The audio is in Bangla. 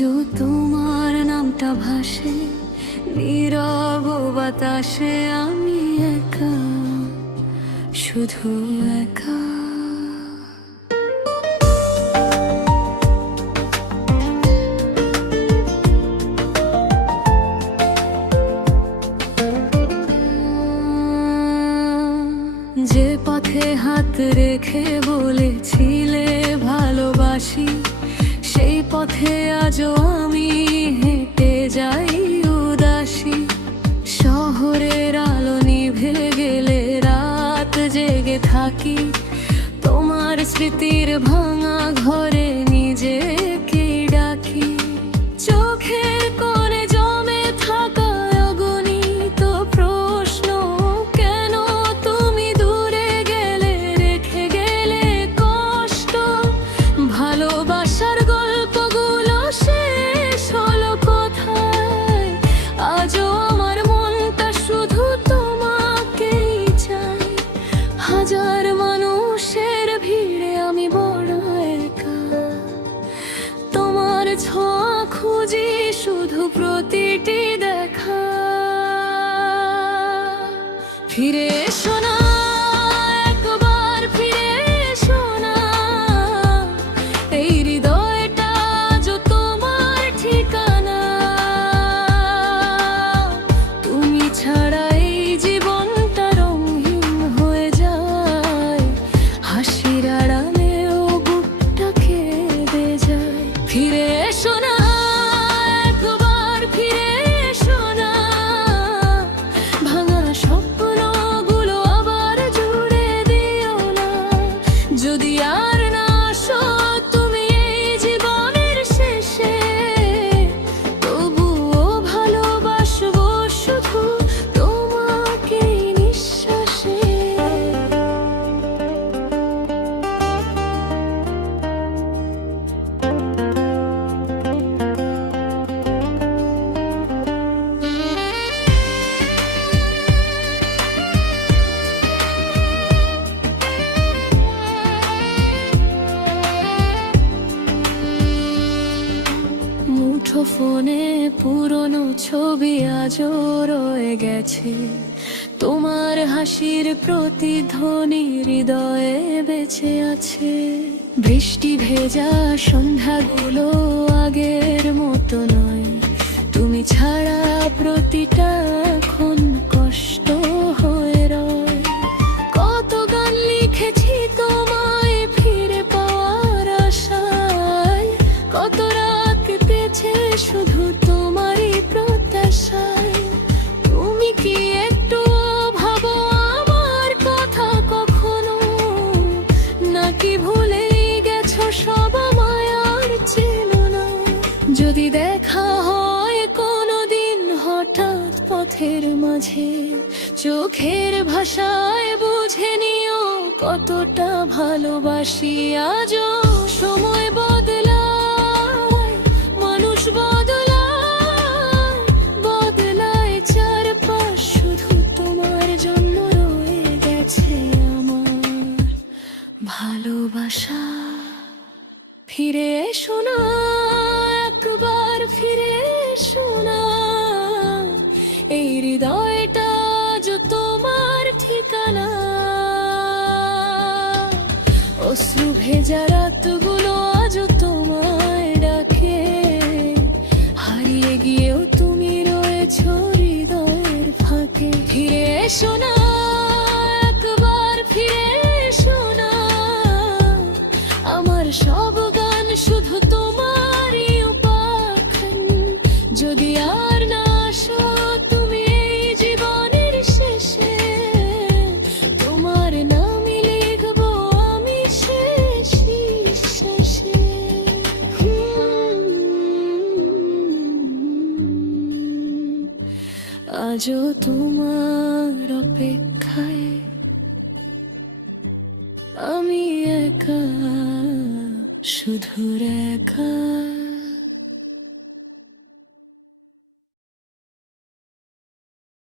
আজও তোমার নামটা ভাসে নীরব বাতাসে, আমি একা, শুধু একা। যে পথে হাত রেখে বলেছিলে ভালোবাসি, সেই পথে আজও আমি হেঁটে যাই উদাসী। শহরের আলো নিভে গেলে রাত জেগে থাকি, তোমার স্মৃতির ভাঙা ঘরে নিজেকে ডাকি। চোখের কোণে জমে থাকা অগণিত প্রশ্ন, কেন তুমি দূরে গেলে, রেখে গেলে কষ্ট। ভালোবাসার গল্পগুলো শেষ হলো কোথায়? আজও আমার মনটা শুধু তোমাকেই চাই। হাজার মানুষের ভিড়ে আমি বড় একা, তোমার ছোঁয়া খুঁজি শুধু প্রতিটি দেখা। ফিরে এসো না, একবার ফিরে এসো না, এই হৃদয়টা আজও তোমার ঠিকানা। তুমি ছাড়া এই জীবনটা রঙহীন হয়ে যায়, হাসির আড়ালেও বুকটা কেঁদে যায়। ফিরে এসো না, একবার ফিরে এসো না, ভাঙা স্বপ্নগুলো আবার জুড়ে দিও না। যদি আর না আসো তুমি এই জীবনের শেষে, তবুও ভালোবাসবো শুধু তোমাকেই নিঃশ্বাসে। মুঠো ফোনে পুরনো ছবি আজও রয়ে গেছে, তোমার হাসির প্রতিধ্বনি হৃদয়ে বেঁচে আছে। বৃষ্টি ভেজা সন্ধ্যাগুলো আগের মতো নয়, তুমি ছাড়া প্রতিটা ক্ষণ কষ্ট হয়ে রয়। কত গান লিখেছি তোমায় ফিরে পাওয়ার আশায়, কত রাত কেটেছে শুধু তোমারই প্রত্যাশায়। তুমি কি একটু ভাবো আমার কথা কখনো, নাকি ভুলেই গেছো সব আমায় আর চেনো না? যদি দেখা হয় কোনোদিন হঠাৎ পথের মাঝে, চোখের ভাষায় বুঝে নিও কতটা ভালোবাসি। আজও সময় বদলায়, মানুষ বদলায়, বদলায় চারপাশ, শুধু তোমার জন্য রয়ে গেছে আমার ভালোবাসা। ফিরে এসো না, একবার ফিরে এসো না, এই হৃদয়টা আজও তোমার ঠিকানা। অশ্রু ভেজা রাতগুলো আজও তোমায় ডাকে, হারিয়ে গিয়েও তুমি রয়েছো হৃদয়ের ফাঁকে। ফিরে এসো না, একবার ফিরে এসো না, আমার সব গান শুধু তোমারই উপাখ্যান। যদি আর না আসো তুমি এই জীবনের শেষে, তোমার নামই লিখবো আমি শেষ নিঃশ্বাসে। আজও তোমার অপেক্ষায় আমি একা, শুধু একা।